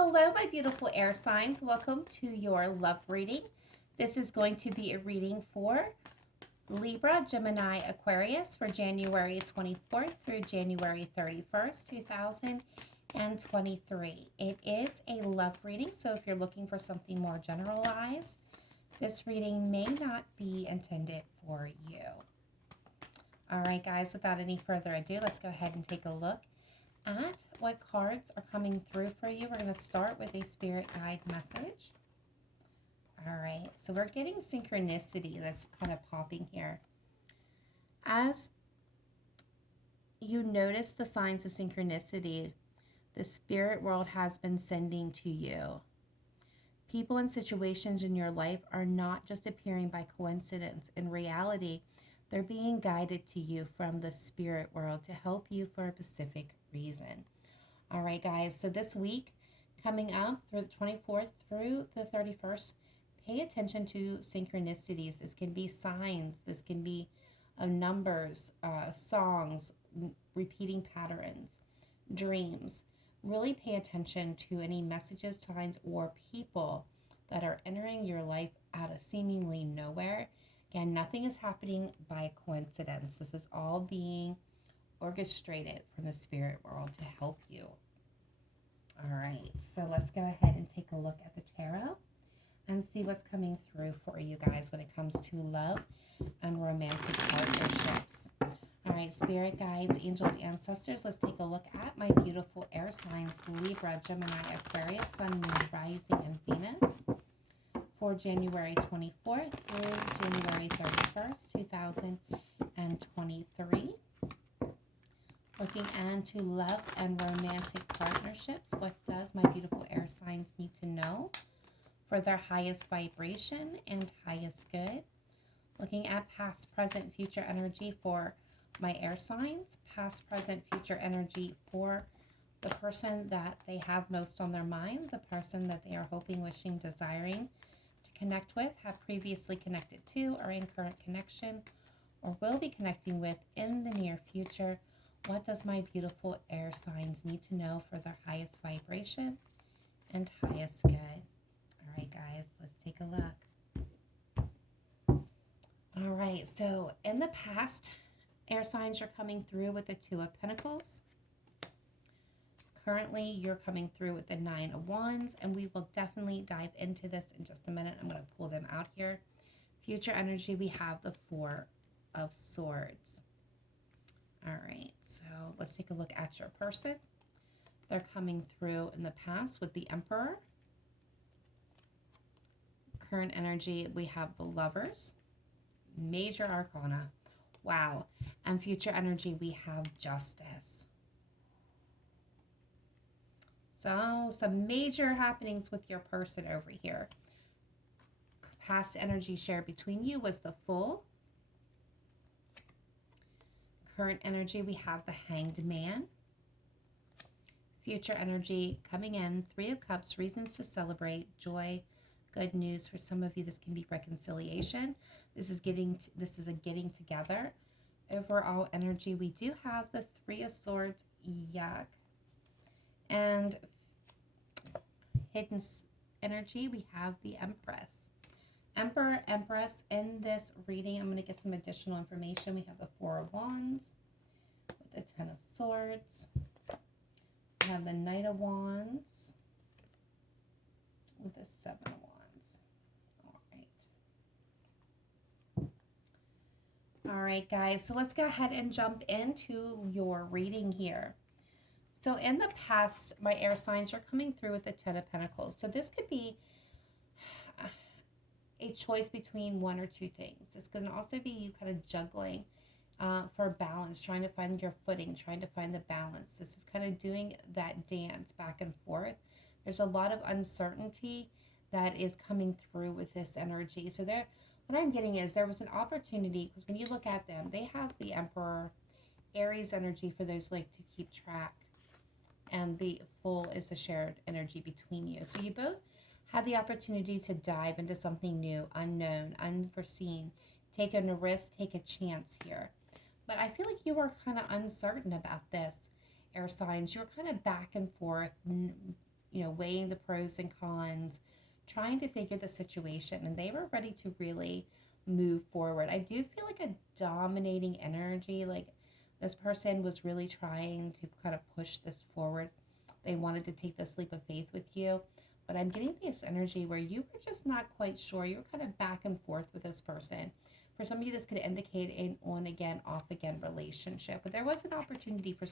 Hello, my beautiful air signs. Welcome to your love reading. This is going to be a reading for Libra, Gemini, Aquarius for January 24th through January 31st, 2023. It is a love reading, so if you're looking for something more generalized, this reading may not be intended for you. All right, guys, without any further ado, let's go ahead and take a look at what cards are coming through for you. We're going to start with a spirit guide message. All right, so we're getting synchronicity that's kind of popping here. As you notice the signs of synchronicity the spirit world has been sending to you, people and situations in your life are not just appearing by coincidence. In reality, they're being guided to you from the spirit world to help you for a specific reason. All right, guys, so this week coming up through the 24th through the 31st, pay attention to synchronicities. This can be signs, this can be numbers, songs, repeating patterns, dreams. Really pay attention to any messages, signs, or people that are entering your life out of seemingly nowhere. Again, nothing is happening by coincidence. This is all being orchestrated from the spirit world to help you. All right, so let's go ahead and take a look at the tarot and see what's coming through for you guys when it comes to love and romantic partnerships. All right, spirit guides, angels, ancestors, let's take a look at my beautiful air signs, Libra, Gemini, Aquarius, Sun, Moon, Rising, and Venus for January 24th through January 31st, 2023. Looking into love and romantic partnerships, what does my beautiful air signs need to know for their highest vibration and highest good? Looking at past, present, future energy for my air signs, past, present, future energy for the person that they have most on their mind, the person that they are hoping, wishing, desiring to connect with, have previously connected to, are in current connection, or will be connecting with in the near future. What does my beautiful air signs need to know for their highest vibration and highest good? All right, guys, let's take a look. All right, so in the past, air signs are coming through with the Two of Pentacles. Currently, you're coming through with the Nine of Wands, and we will definitely dive into this in just a minute. I'm going to pull them out here. Future energy, we have the Four of Swords. All right, so let's take a look at your person. They're coming through in the past with the Emperor. Current energy, we have the Lovers. Major Arcana. Wow. And future energy, we have Justice. So some major happenings with your person over here. Past energy shared between you was the Fool. Current energy, we have the Hanged Man. Future energy coming in, Three of Cups, reasons to celebrate, joy, good news. For some of you, this can be reconciliation. This is a getting together. Overall energy, we do have the Three of Swords, yuck. And hidden energy, we have the Empress. Emperor, Empress, in this reading, I'm going to get some additional information. We have the Four of Wands with the Ten of Swords. We have the Knight of Wands with the Seven of Wands. All right, guys, so let's go ahead and jump into your reading here. So in the past, my air signs are coming through with the Ten of Pentacles. So this could be a choice between one or two things. This can also be you kind of juggling for balance, trying to find your footing, trying to find the balance. This is kind of doing that dance back and forth. There's a lot of uncertainty that is coming through with this energy. So what I'm getting is there was an opportunity, because when you look at them, they have the Emperor, Aries energy for those like to keep track, and the Fool is the shared energy between you. So you both had the opportunity to dive into something new, unknown, unforeseen, take a risk, take a chance here. But I feel like you were kind of uncertain about this, air signs. You were kind of back and forth, weighing the pros and cons, trying to figure the situation, and they were ready to really move forward. I do feel like a dominating energy, like this person was really trying to kind of push this forward. They wanted to take this leap of faith with you, but I'm getting this energy where you were just not quite sure. You were kind of back and forth with this person. For some of you, this could indicate an on again, off again relationship, but there was an opportunity for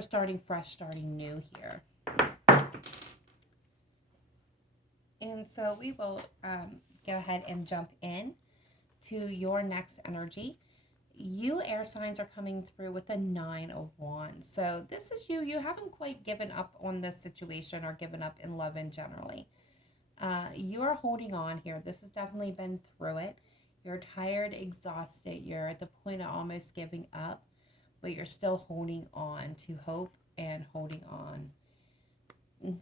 starting fresh, starting new here. And so we will go ahead and jump in to your next energy. You air signs are coming through with the 9 of Wands. So this is you. You haven't quite given up on this situation or given up in love in generally. You are holding on here. This has definitely been through it. You're tired, exhausted. You're at the point of almost giving up, but you're still holding on to hope and holding on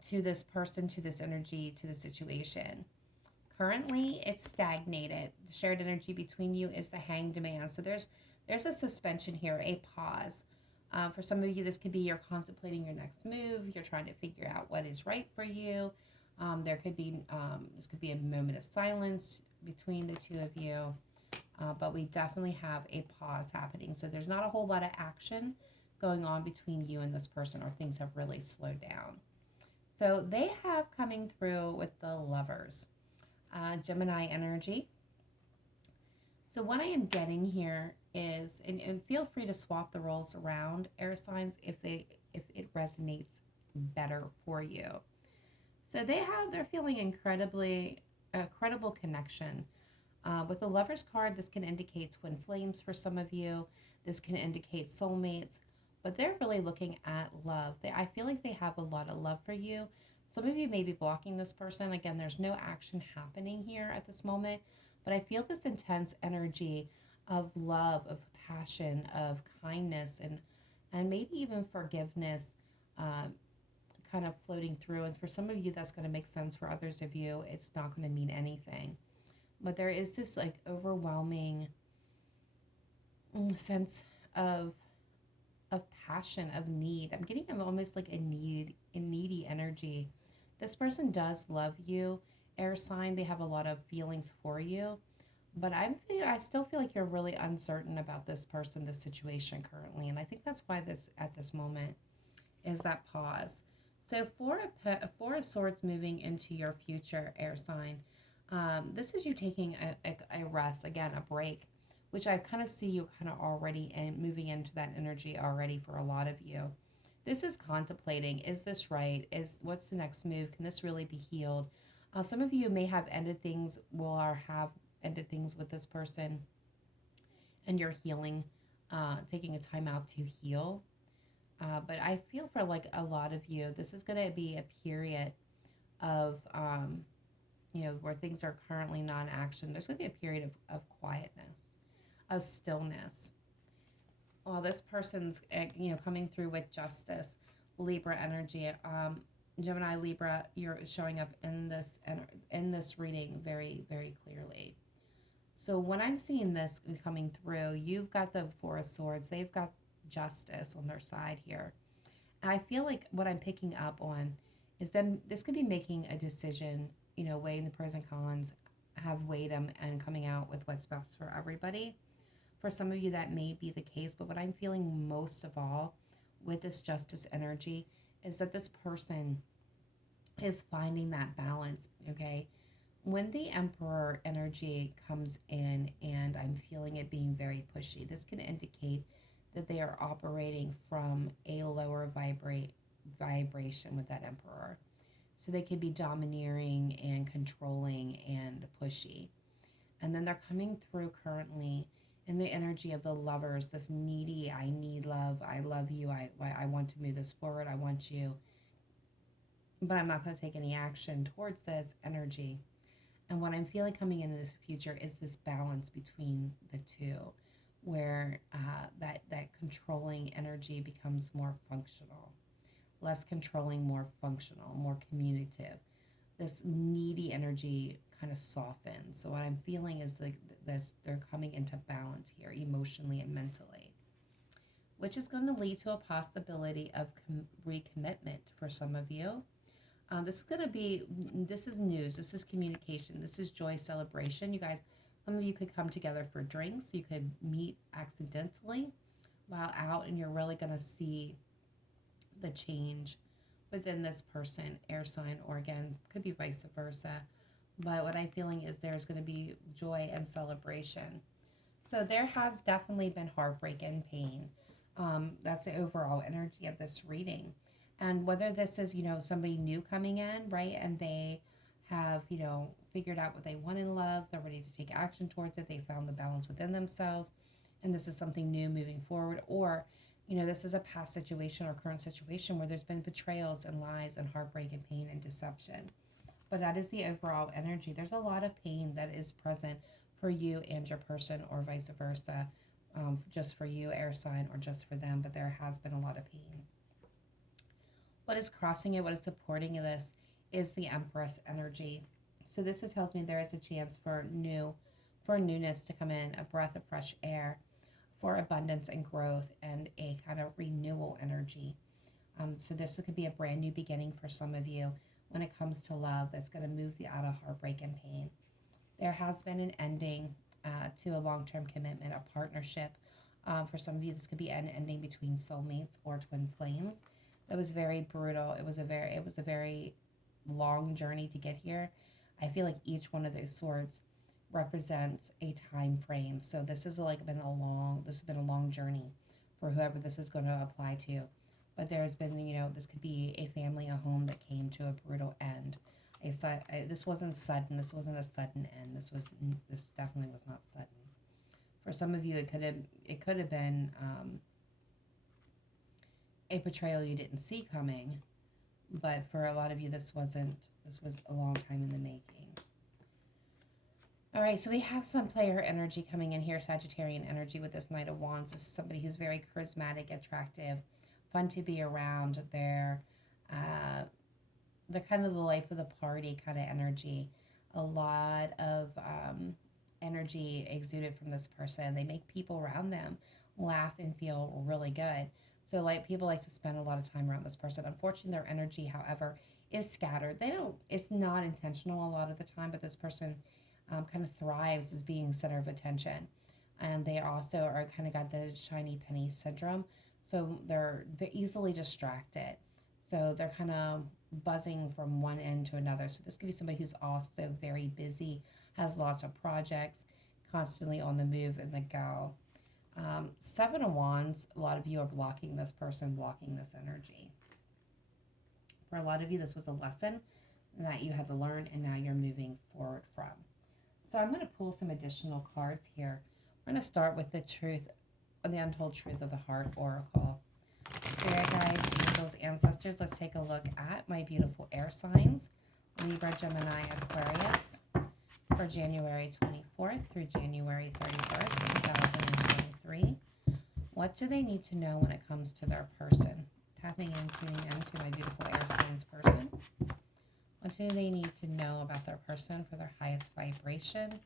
to this person, to this energy, to the situation. Currently, it's stagnated. The shared energy between you is the Hanged Man. So there's a suspension here, a pause. For some of you, this could be you're contemplating your next move. You're trying to figure out what is right for you. There could be this could be a moment of silence between the two of you, but we definitely have a pause happening. So there's not a whole lot of action going on between you and this person, or things have really slowed down. So they have coming through with the Lovers, Gemini energy. So what I am getting here is, and feel free to swap the roles around, air signs, if it resonates better for you. So they're feeling incredible connection. With the Lovers card, this can indicate twin flames for some of you. This can indicate soulmates, but they're really looking at love. I feel like they have a lot of love for you. Some of you may be blocking this person. Again, there's no action happening here at this moment, but I feel this intense energy of love, of passion, of kindness, and maybe even forgiveness kind of floating through. And for some of you, that's going to make sense. For others of you, it's not going to mean anything. But there is this like overwhelming sense of passion, of need. I'm getting almost like a needy energy. This person does love you, air sign. They have a lot of feelings for you, but I still feel like you're really uncertain about this person, this situation currently, and I think that's why this at this moment is that pause. So for a Swords moving into your future, air sign, this is you taking a rest, again, a break, which I kind of see you kind of already moving into that energy already for a lot of you. This is contemplating, is this right? What's the next move? Can this really be healed? Some of you may have ended things, have ended things with this person, and you're healing, taking a time out to heal. But I feel for like a lot of you, this is going to be a period of, where things are currently non-action. There's going to be a period of quietness, of stillness. Well, this person's, coming through with Justice, Libra energy. Gemini, Libra, you're showing up in this reading very, very clearly. So when I'm seeing this coming through, you've got the Four of Swords. They've got Justice on their side here. And I feel like what I'm picking up on is them. This could be making a decision, weighing the pros and cons, have weighed them, and coming out with what's best for everybody. For some of you, that may be the case, but what I'm feeling most of all with this Justice energy is that this person is finding that balance, okay? When the Emperor energy comes in and I'm feeling it being very pushy, this can indicate that they are operating from a lower vibration with that Emperor. So they can be domineering and controlling and pushy. And then they're coming through currently in the energy of the Lovers, this needy, I need love, I love you, I want to move this forward, I want you, but I'm not going to take any action towards this energy. And what I'm feeling coming into this future is this balance between the two, where that controlling energy becomes more functional, less controlling, more functional, more communicative. This needy energy kind of softens. So what I'm feeling is like they're coming into balance here, emotionally and mentally, which is going to lead to a possibility of recommitment for some of you. This is news, this is communication, this is joy, celebration. You guys, some of you could come together for drinks. You could meet accidentally while out, and you're really going to see the change within this person, air sign, or again, could be vice versa. But what I'm feeling is there's going to be joy and celebration. So there has definitely been heartbreak and pain. That's the overall energy of this reading. And whether this is, somebody new coming in, right, and they have, figured out what they want in love, they're ready to take action towards it, they found the balance within themselves, and this is something new moving forward, or, this is a past situation or current situation where there's been betrayals and lies and heartbreak and pain and deception. But that is the overall energy. There's a lot of pain that is present for you and your person, or vice versa, just for you, air sign, or just for them, but there has been a lot of pain. What is crossing it, what is supporting this, is the Empress energy. So this tells me there is a chance for newness to come in, a breath of fresh air, for abundance and growth, and a kind of renewal energy. So this could be a brand new beginning for some of you when it comes to love, that's going to move you out of heartbreak and pain. There has been an ending to a long-term commitment, a partnership. For some of you, this could be an ending between soulmates or twin flames. It was very brutal. It was a very long journey to get here. I feel like each one of those swords represents a time frame. So this has been a long journey for whoever this is going to apply to. But there's been, this could be a family, a home that came to a brutal end. This wasn't sudden. This wasn't a sudden end. This definitely was not sudden. For some of you, it could have been a betrayal you didn't see coming. But for a lot of you, this was a long time in the making. All right, so we have some player energy coming in here, Sagittarian energy with this Knight of Wands. This is somebody who's very charismatic, attractive, fun to be around. They're kind of the life of the party kind of energy. A lot of energy exuded from this person. They make people around them laugh and feel really good. So people like to spend a lot of time around this person. Unfortunately, their energy, however, is scattered. It's not intentional a lot of the time, but this person kind of thrives as being center of attention. And they also are kind of got the shiny penny syndrome. So they're easily distracted. So they're kind of buzzing from one end to another. So this could be somebody who's also very busy, has lots of projects, constantly on the move and the go. Seven of Wands, a lot of you are blocking this person, blocking this energy. For a lot of you, this was a lesson that you had to learn, and now you're moving forward from. So I'm going to pull some additional cards here. We're going to start with the truth, the untold truth of the heart oracle. Spirit guides, angels, ancestors, let's take a look at my beautiful air signs, Libra, Gemini, Aquarius, for January 24th through January 31st, 2023. What do they need to know when it comes to their person? Tapping and tuning into my beautiful air signs person. What do they need to know about their person for their highest vibration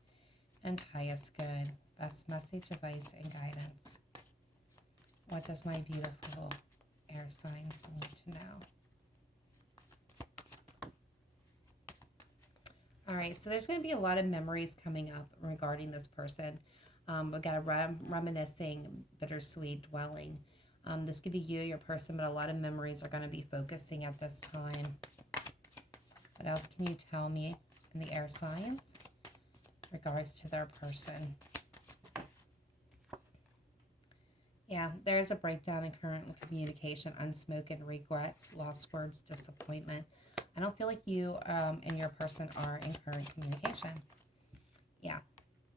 and highest good? Best message, advice, and guidance. What does my beautiful air signs need to know? All right, so there's going to be a lot of memories coming up regarding this person. We've got a reminiscing, bittersweet dwelling. This could be you, your person, but a lot of memories are going to be focusing at this time. What else can you tell me in the air signs in regards to their person? Yeah, there's a breakdown in current communication, unspoken regrets, lost words, disappointment. I don't feel like you and your person are in current communication. Yeah,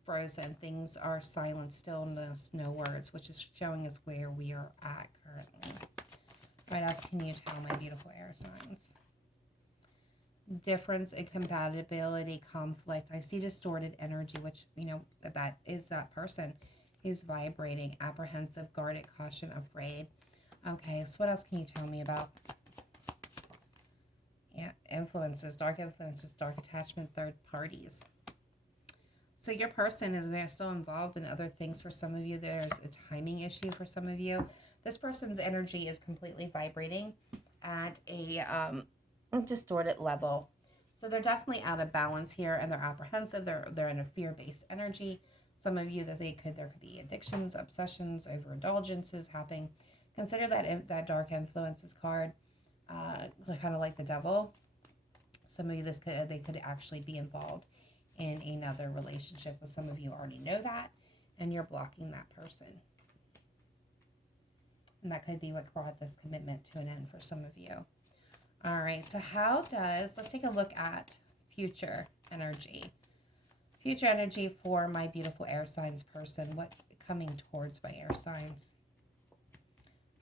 frozen. Things are silent, stillness, no words, which is showing us where we are at currently. What else can you tell my beautiful air signs? Difference, incompatibility, conflict. I see distorted energy, which, that is that person who's vibrating, apprehensive, guarded, caution, afraid. Okay, so what else can you tell me about? Yeah, influences, dark attachment, third parties. So your person is still involved in other things. For some of you, there's a timing issue for some of you. This person's energy is completely vibrating at a distorted level. So they're definitely out of balance here, and they're apprehensive. They're in a fear-based energy. Some of you that there could be addictions, obsessions, overindulgences happening. Consider that that dark influences card, kind of like the devil. Some of you they could actually be involved in another relationship with. Some of you already know that, and you're blocking that person. And that could be what brought this commitment to an end for some of you. All right, so let's take a look at future energy. Future energy for my beautiful air signs person. What's coming towards my air signs?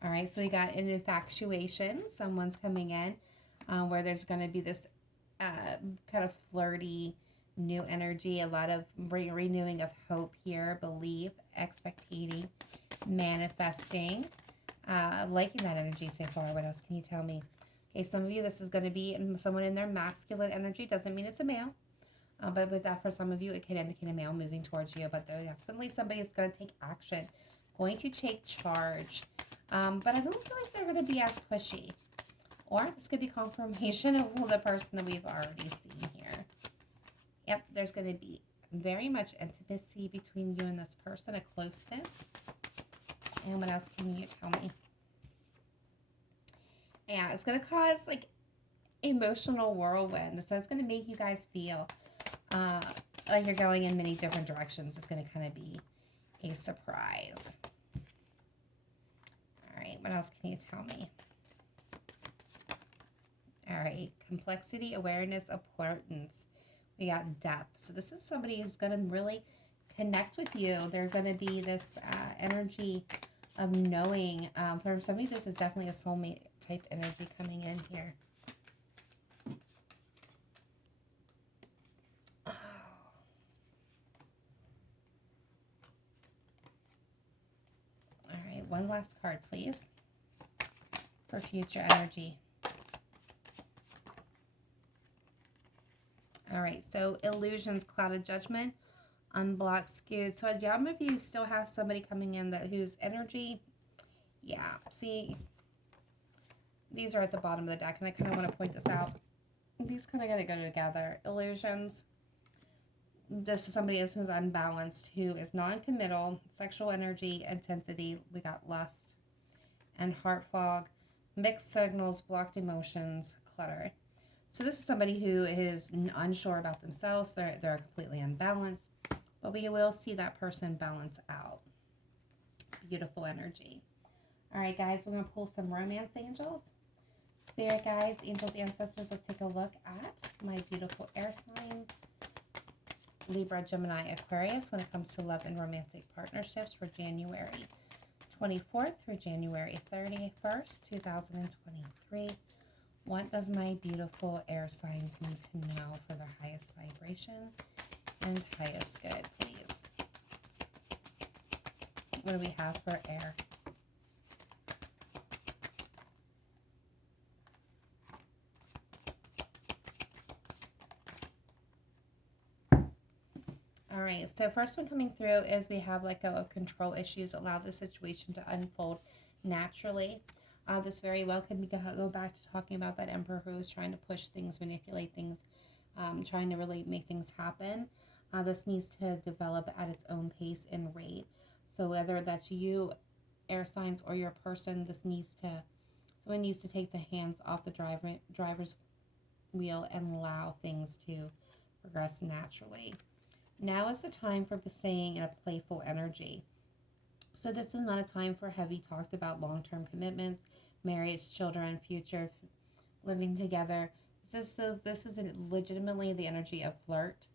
All right, so we got an infatuation. Someone's coming in where there's going to be this kind of flirty new energy, a lot of renewing of hope here, belief, expectating, manifesting. Liking that energy so far. What else can you tell me? Okay, some of you, this is going to be someone in their masculine energy. Doesn't mean it's a male. But with that, for some of you, it could indicate a male moving towards you. But there's definitely somebody who's going to take action, going to take charge. But I don't feel like they're going to be as pushy. Or this could be confirmation of the person that we've already seen here. Yep, there's going to be very much intimacy between you and this person, a closeness. And what else can you tell me? Yeah, it's going to cause like emotional whirlwind. So it's going to make you guys feel like you're going in many different directions. It's going to kind of be a surprise. All right, what else can you tell me? All right, complexity, awareness, importance. We got depth. So this is somebody who's going to really connect with you. They're going to be this energy of knowing. For some of you, this is definitely a soulmate type energy coming in here. Oh. All right, one last card, please, for future energy. All right, so illusions, clouded judgment, unblocked, skewed. So some of you still have somebody coming in whose energy, yeah, see, these are at the bottom of the deck, and I kind of want to point this out. These kind of got to go together. Illusions. This is somebody who's unbalanced, who is non-committal, sexual energy, intensity. We got lust and heart fog, mixed signals, blocked emotions, clutter. So this is somebody who is unsure about themselves. They're completely unbalanced, but we will see that person balance out. Beautiful energy. All right, guys, we're going to pull some romance angels. Spirit guides, angels, ancestors. Let's take a look at my beautiful air signs. Libra, Gemini, Aquarius when it comes to love and romantic partnerships for January 24th through January 31st, 2023. What does my beautiful air signs need to know for their highest vibration and highest good, please? What do we have for air? All right, so first one coming through is we have let go of control issues, allow the situation to unfold naturally. This very well could go back to talking about that emperor who is trying to push things, manipulate things, trying to really make things happen. This needs to develop at its own pace and rate. So whether that's you, air signs, or your person, someone needs to take the hands off the driver's wheel and allow things to progress naturally. Now is the time for staying in a playful energy. So this is not a time for heavy talks about long-term commitments, marriage, children, future, living together. This is legitimately the energy of flirt.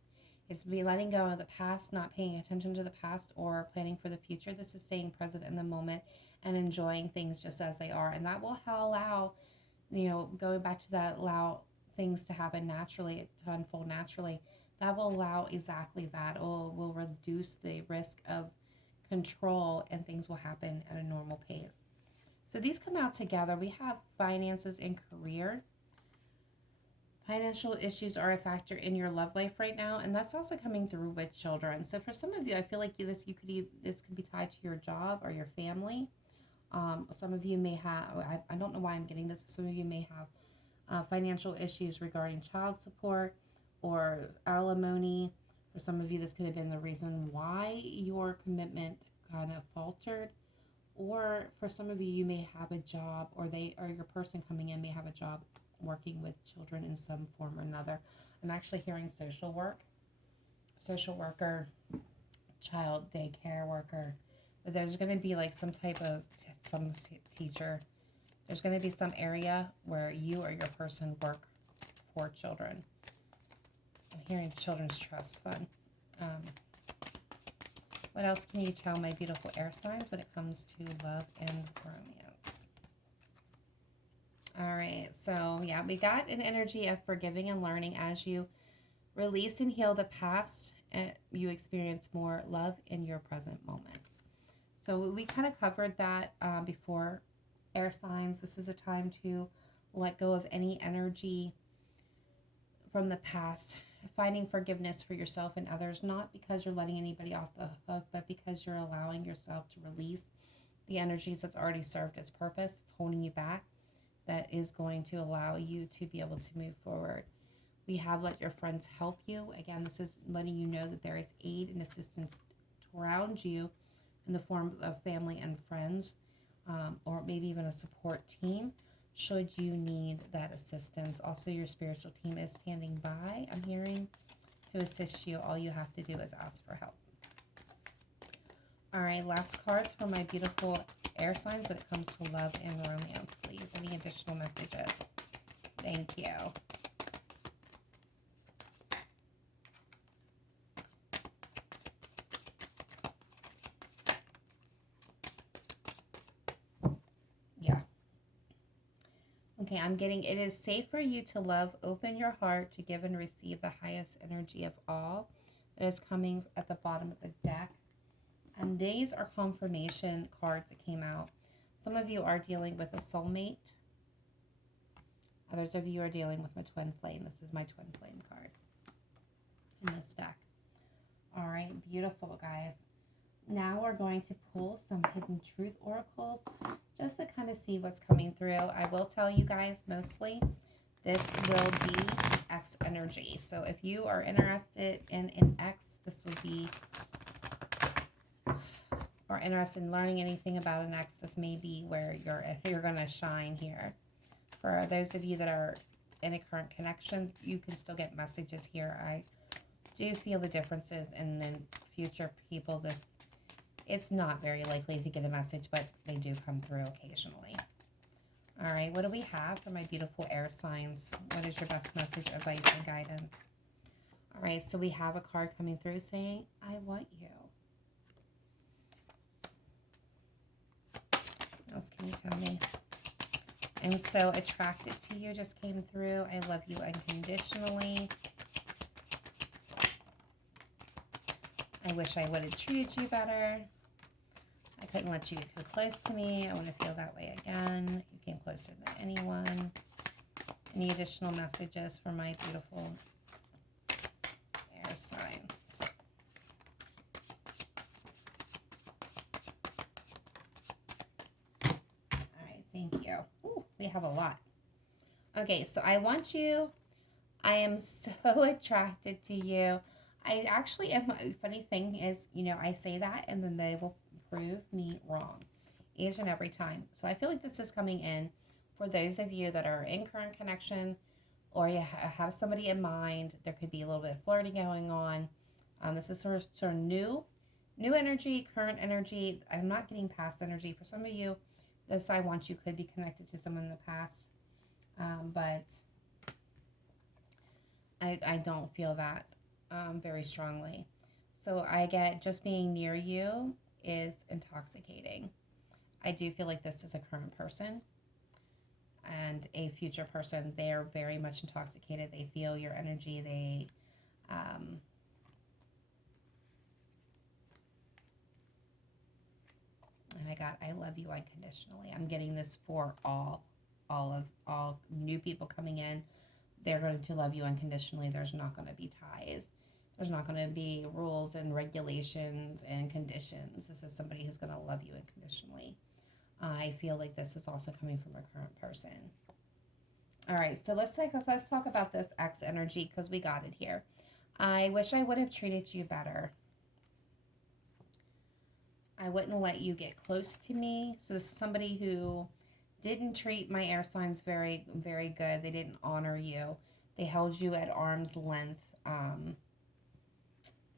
It's be letting go of the past, not paying attention to the past or planning for the future. This is staying present in the moment and enjoying things just as they are. And that will allow, going back to that, allow things to happen naturally, to unfold naturally. That will allow exactly that. It will reduce the risk of control, and things will happen at a normal pace. So these come out together. We have finances and career. Financial issues are a factor in your love life right now, and that's also coming through with children. So for some of you, I feel like this could be tied to your job or your family. Some of you may have, I don't know why I'm getting this, but some of you may have financial issues regarding child support or alimony. For some of you, this could have been the reason why your commitment kind of faltered. Or for some of you, you may have a job, or your person coming in may have a job working with children in some form or another. I'm actually hearing social worker, child daycare worker. But there's going to be like some type of some teacher. There's going to be some area where you or your person work for children. I'm hearing children's trust fund. What else can you tell my beautiful air signs when it comes to love and romance? All right, so yeah, we got an energy of forgiving and learning as you release and heal the past. You experience more love in your present moments. So we kind of covered that before, air signs. This is a time to let go of any energy from the past, finding forgiveness for yourself and others, not because you're letting anybody off the hook, but because you're allowing yourself to release the energies that's already served its purpose, that's holding you back, that is going to allow you to be able to move forward. We have let your friends help you. Again, this is letting you know that there is aid and assistance around you in the form of family and friends, or maybe even a support team should you need that assistance. Also, your spiritual team is standing by, I'm hearing, to assist you. All you have to do is ask for help. All right, last cards for my beautiful air signs when it comes to love and romance, please. Any additional messages? Thank you. Okay, I'm getting, it is safe for you to love, open your heart to give and receive the highest energy of all. That is coming at the bottom of the deck. And these are confirmation cards that came out. Some of you are dealing with a soulmate. Others of you are dealing with my twin flame. This is my twin flame card in this deck. All right, beautiful, guys. Now we're going to pull some hidden truth oracles just to kind of see what's coming through. I will tell you guys, mostly this will be X energy. So if you are interested in an X, this will be, or interested in learning anything about an X, this may be where you're going to shine here. For those of you that are in a current connection, you can still get messages here. I do feel the differences, and then future people, it's not very likely to get a message, but they do come through occasionally. All right, what do we have for my beautiful air signs? What is your best message, advice, and guidance? All right, so we have a card coming through saying, I want you. What else can you tell me? I'm so attracted to you just came through. I love you unconditionally. I wish I would have treated you better. I couldn't let you come close to me. I want to feel that way again. You came closer than anyone. Any additional messages for my beautiful air signs? All right, thank you. Ooh, we have a lot. Okay, so I want you. I am so attracted to you. I actually am. Funny thing is, I say that and then they will prove me wrong each and every time. So I feel like this is coming in for those of you that are in current connection, or you have somebody in mind. There could be a little bit of flirting going on. This is sort of new energy, current energy. I'm not getting past energy. For some of you, this I want you could be connected to someone in the past, but I don't feel that very strongly. So I get just being near you is intoxicating. I do feel like this is a current person and a future person. They are very much intoxicated. They feel your energy. They and I got I love you unconditionally. I'm getting this for all new people coming in. They're going to love you unconditionally. There's not going to be ties. There's not going to be rules and regulations and conditions. This is somebody who's going to love you unconditionally. I feel like this is also coming from a current person. All right, so let's talk about this X energy because we got it here. I wish I would have treated you better. I wouldn't let you get close to me. So this is somebody who didn't treat my air signs very, very good. They didn't honor you. They held you at arm's length.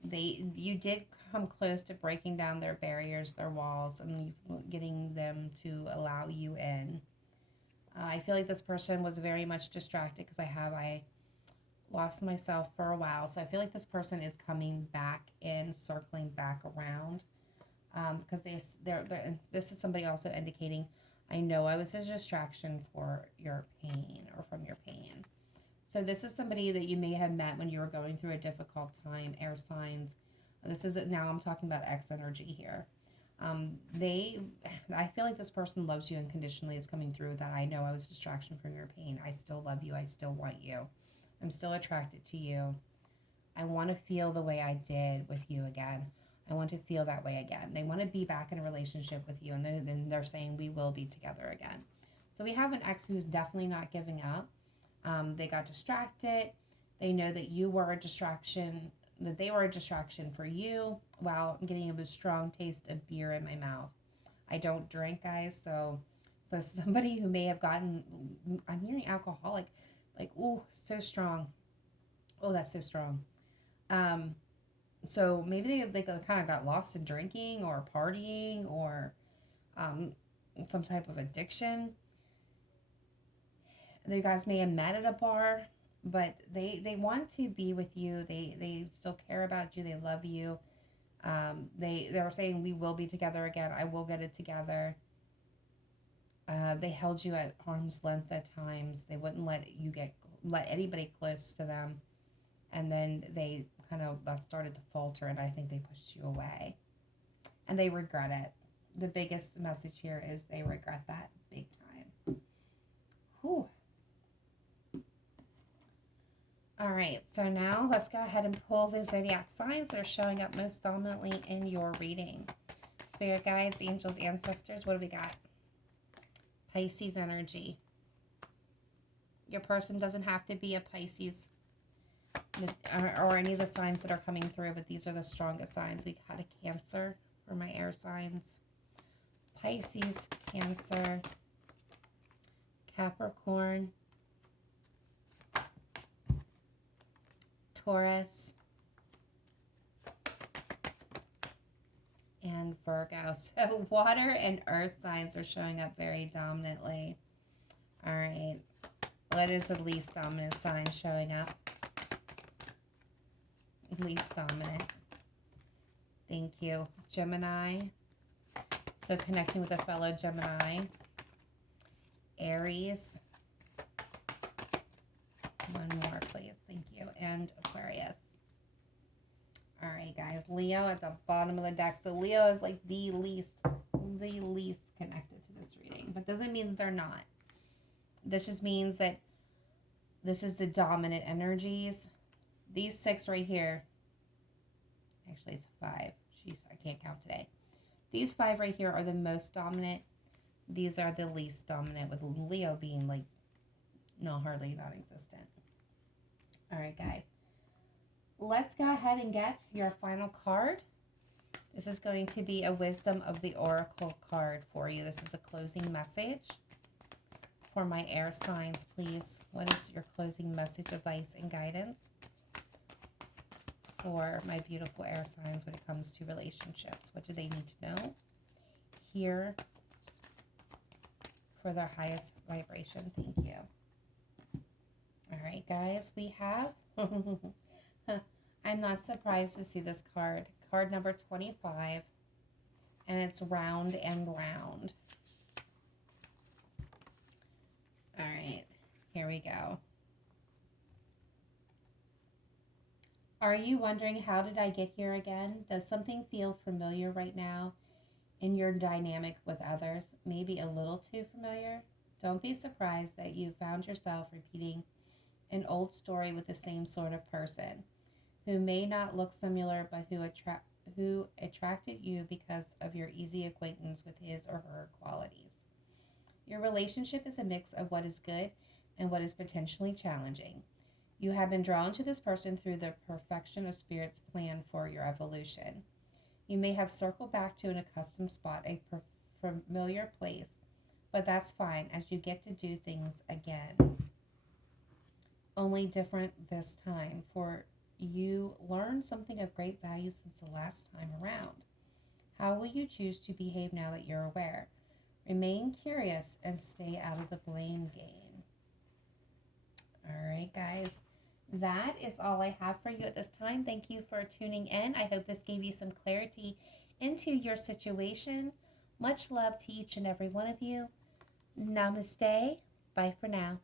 You did come close to breaking down their barriers, their walls, and getting them to allow you in. I feel like this person was very much distracted because I lost myself for a while. So I feel like this person is coming back in, circling back around. Because this is somebody also indicating, I know I was a distraction for your pain or from your pain. So this is somebody that you may have met when you were going through a difficult time, air signs. Now I'm talking about X energy here. I feel like this person loves you unconditionally, is coming through that. I know I was a distraction from your pain. I still love you. I still want you. I'm still attracted to you. I want to feel the way I did with you again. I want to feel that way again. They want to be back in a relationship with you, and then they're saying we will be together again. So we have an ex who's definitely not giving up. They got distracted. They know that you were a distraction, that they were a distraction for you. Wow, I'm getting a strong taste of beer in my mouth. I don't drink, guys, so somebody who may have gotten, I'm hearing alcoholic, like, ooh, so strong. Oh, that's so strong. So maybe they kind of got lost in drinking or partying or some type of addiction. You guys may have met at a bar, but they want to be with you. They still care about you. They love you. They're saying we will be together again. I will get it together. They held you at arm's length at times. They wouldn't let anybody close to them. And then that started to falter, and I think they pushed you away. And they regret it. The biggest message here is they regret that big time. Whew. All right, so now let's go ahead and pull the zodiac signs that are showing up most dominantly in your reading. Spirit guides, angels, ancestors, what do we got? Pisces energy. Your person doesn't have to be a Pisces or any of the signs that are coming through, but these are the strongest signs. We got a Cancer for my air signs. Pisces, Cancer, Capricorn, Taurus, and Virgo. So water and earth signs are showing up very dominantly. All right. What is the least dominant sign showing up? Least dominant. Thank you. Gemini. So connecting with a fellow Gemini. Aries. One more, please. Thank you. And Aquarius. All right, guys. Leo at the bottom of the deck. So Leo is like the least connected to this reading. But doesn't mean that they're not. This just means that this is the dominant energies. These 6 right here. Actually, it's 5. I can't count today. These 5 right here are the most dominant. These are the least dominant, with Leo being like, hardly non-existent. All right, guys. Let's go ahead and get your final card. This is going to be a Wisdom of the Oracle card for you. This is a closing message for my air signs, please. What is your closing message, advice, and guidance for my beautiful air signs when it comes to relationships? What do they need to know? Here for their highest vibration. Thank you. All right, guys, we have, I'm not surprised to see this card. Card number 25, and it's round and round. All right, here we go. Are you wondering, how did I get here again? Does something feel familiar right now in your dynamic with others? Maybe a little too familiar? Don't be surprised that you found yourself repeating an old story with the same sort of person who may not look similar, but who attracted you because of your easy acquaintance with his or her qualities. Your relationship is a mix of what is good and what is potentially challenging. You have been drawn to this person through the perfection of Spirit's plan for your evolution. You may have circled back to an accustomed spot, a familiar place, but that's fine as you get to do things again. Only different this time, for you learned something of great value since the last time around. How will you choose to behave now that you're aware? Remain curious and stay out of the blame game. All right, guys. That is all I have for you at this time. Thank you for tuning in. I hope this gave you some clarity into your situation. Much love to each and every one of you. Namaste. Bye for now.